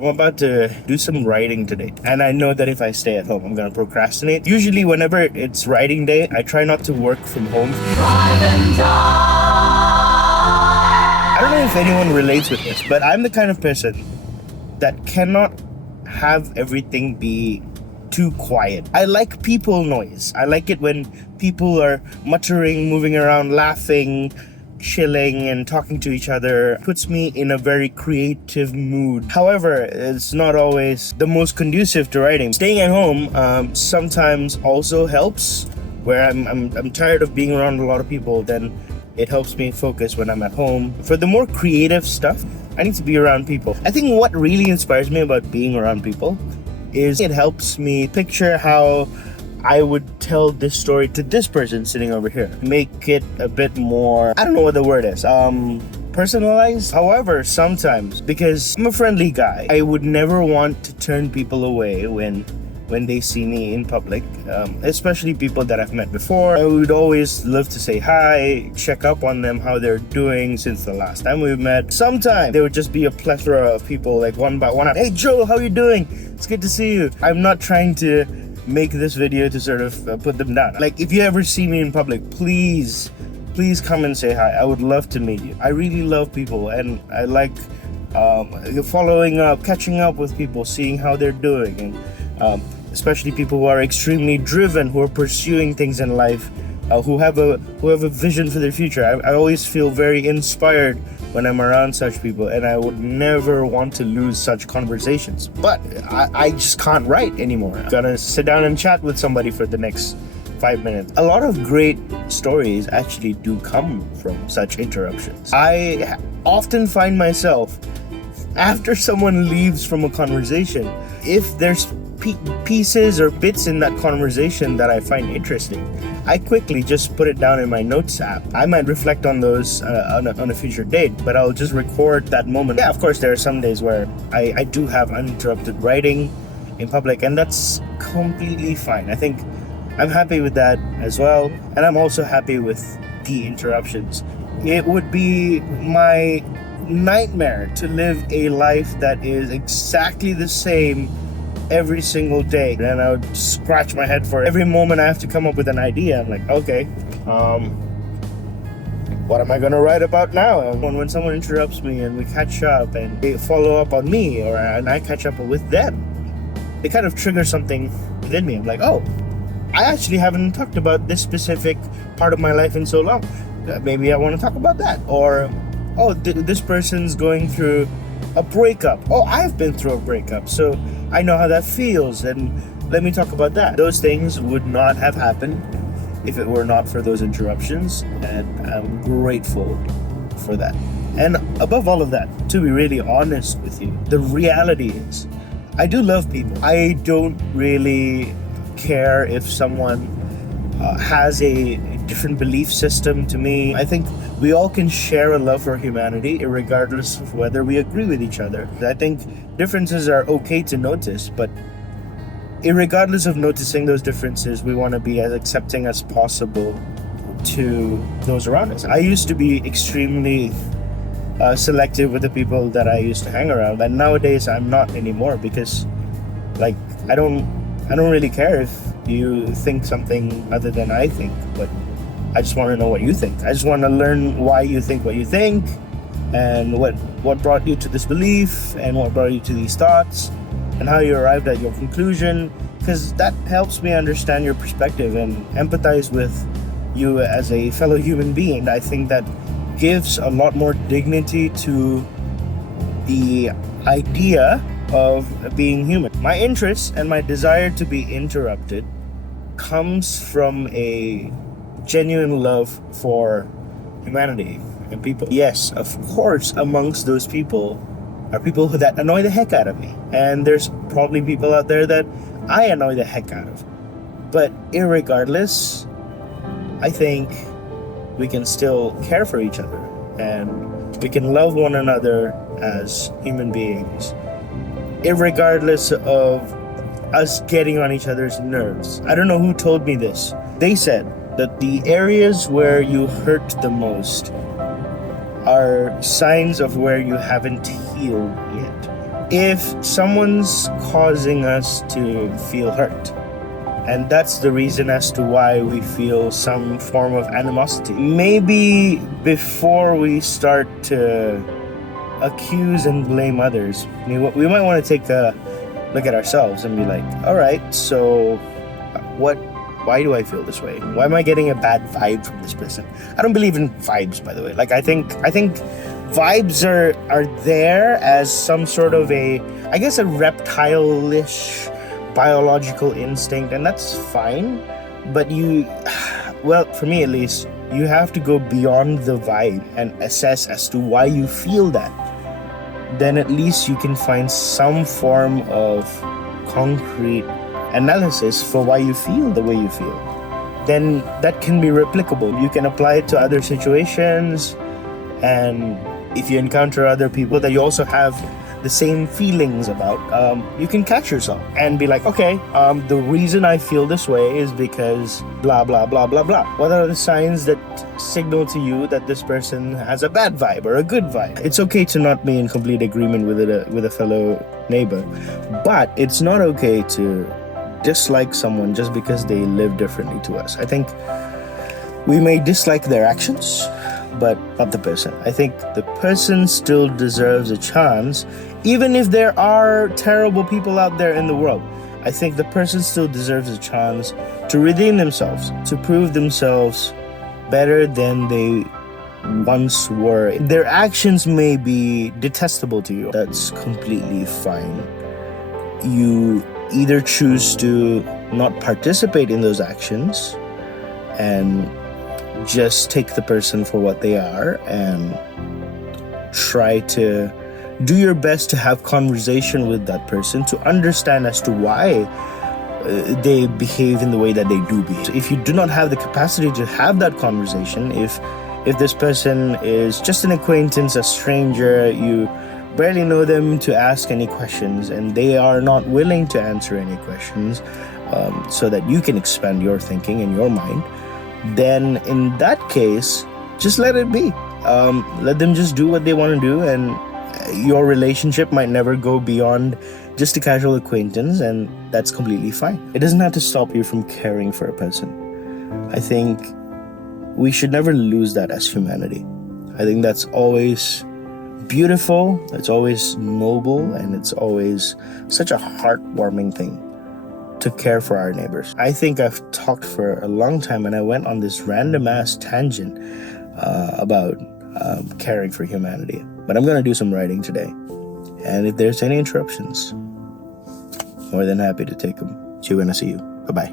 I'm about to do some writing today, and I know that if I stay at home, I'm gonna procrastinate. Usually, whenever it's writing day, I try not to work from home. I don't know if anyone relates with this, but I'm the kind of person that cannot have everything be too quiet. I like people noise. I like it when people are muttering, moving around, laughing, chilling and talking to each other. It puts me in a very creative mood. However, it's not always the most conducive to writing. Staying at home sometimes also helps, where I'm tired of being around a lot of people. Then it helps me focus when I'm at home. For the more creative stuff, I need to be around people. I think what really inspires me about being around people is it helps me picture how I would tell this story to this person sitting over here. Make it a bit more, I don't know what the word is, personalized. However, sometimes, because I'm a friendly guy, I would never want to turn people away when they see me in public, especially people that I've met before. I would always love to say hi, check up on them, how they're doing since the last time we've met. Sometimes there would just be a plethora of people, like one by one. Hey Joel, how you doing? It's good to see you. I'm not trying to make this video to sort of put them down. Like, if you ever see me in public, please come and say hi. I would love to meet you. I really love people, and I like following up, catching up with people, seeing how they're doing, and especially people who are extremely driven, who are pursuing things in life, who have a vision for their future. I always feel very inspired when I'm around such people, and I would never want to lose such conversations. But I just can't write anymore. I'm gonna sit down and chat with somebody for the next 5 minutes. A lot of great stories actually do come from such interruptions. I often find myself, after someone leaves from a conversation, if there's pieces or bits in that conversation that I find interesting, I quickly just put it down in my notes app. I might reflect on those on a future date, but I'll just record that moment. Yeah, of course, there are some days where I do have uninterrupted writing in public, and that's completely fine. I think I'm happy with that as well, and I'm also happy with the interruptions. It would be my nightmare to live a life that is exactly the same every single day, and I would scratch my head for every moment I have to come up with an idea. I'm like, okay, what am I gonna write about now? And when someone interrupts me and we catch up and they follow up on me, and I catch up with them, they kind of trigger something within me. I'm like, oh, I actually haven't talked about this specific part of my life in so long. Maybe I want to talk about that. Or, oh, this person's going through a breakup. Oh, I've been through a breakup, so I know how that feels, and let me talk about that. Those things would not have happened if it were not for those interruptions, and I'm grateful for that. And above all of that, to be really honest with you, the reality is, I do love people. I don't really care if someone has a different belief system to me. I think we all can share a love for humanity, regardless of whether we agree with each other. I think differences are okay to notice, but regardless of noticing those differences, we want to be as accepting as possible to those around us. I used to be extremely selective with the people that I used to hang around, and nowadays I'm not anymore, because like I don't really care if you think something other than I think, but I just want to know what you think. I just want to learn why you think what you think, and what brought you to this belief, and what brought you to these thoughts, and how you arrived at your conclusion, because that helps me understand your perspective and empathize with you as a fellow human being. I think that gives a lot more dignity to the idea of being human. My interest and my desire to be interrupted comes from a genuine love for humanity and people. Yes, of course, amongst those people are people that annoy the heck out of me, and there's probably people out there that I annoy the heck out of. But irregardless, I think we can still care for each other, and we can love one another as human beings, irregardless of us getting on each other's nerves. I don't know who told me this. They said that the areas where you hurt the most are signs of where you haven't healed yet. if someone's causing us to feel hurt. And that's the reason as to why we feel some form of animosity. Maybe before we start to accuse and blame others, we might want to take a look at ourselves and be like, all right, so why do I feel this way? Why am I getting a bad vibe from this person? I don't believe in vibes, by the way. Like, I think vibes are there as some sort of a reptile-ish biological instinct, and that's fine. But for me at least, you have to go beyond the vibe and assess as to why you feel that. Then at least you can find some form of concrete analysis for why you feel the way you feel. Then that can be replicable. You can apply it to other situations, and if you encounter other people that you also have the same feelings about, you can catch yourself and be like, okay, the reason I feel this way is because blah blah blah blah blah. What are the signs that signal to you that this person has a bad vibe or a good vibe? It's okay to not be in complete agreement with a fellow neighbor, but it's not okay to dislike someone just because they live differently to us. I think we may dislike their actions, but not the person. I think the person still deserves a chance, even if there are terrible people out there in the world. I think the person still deserves a chance to redeem themselves, to prove themselves better than they once were. Their actions may be detestable to you. That's completely fine. You either choose to not participate in those actions and just take the person for what they are and try to do your best to have conversation with that person to understand as to why they behave in the way that they do behave. If you do not have the capacity to have that conversation, if this person is just an acquaintance, a stranger, you barely know them, to ask any questions, and they are not willing to answer any questions so that you can expand your thinking and your mind, then in that case, just let it be. Let them just do what they want to do, and your relationship might never go beyond just a casual acquaintance, and that's completely fine. It doesn't have to stop you from caring for a person. I think we should never lose that as humanity. I think that's always beautiful, it's always noble, and it's always such a heartwarming thing to care for our neighbors. I think I've talked for a long time, and I went on this random ass tangent about caring for humanity. But I'm gonna do some writing today, and if there's any interruptions, more than happy to take them. See you when I see you. Bye-bye.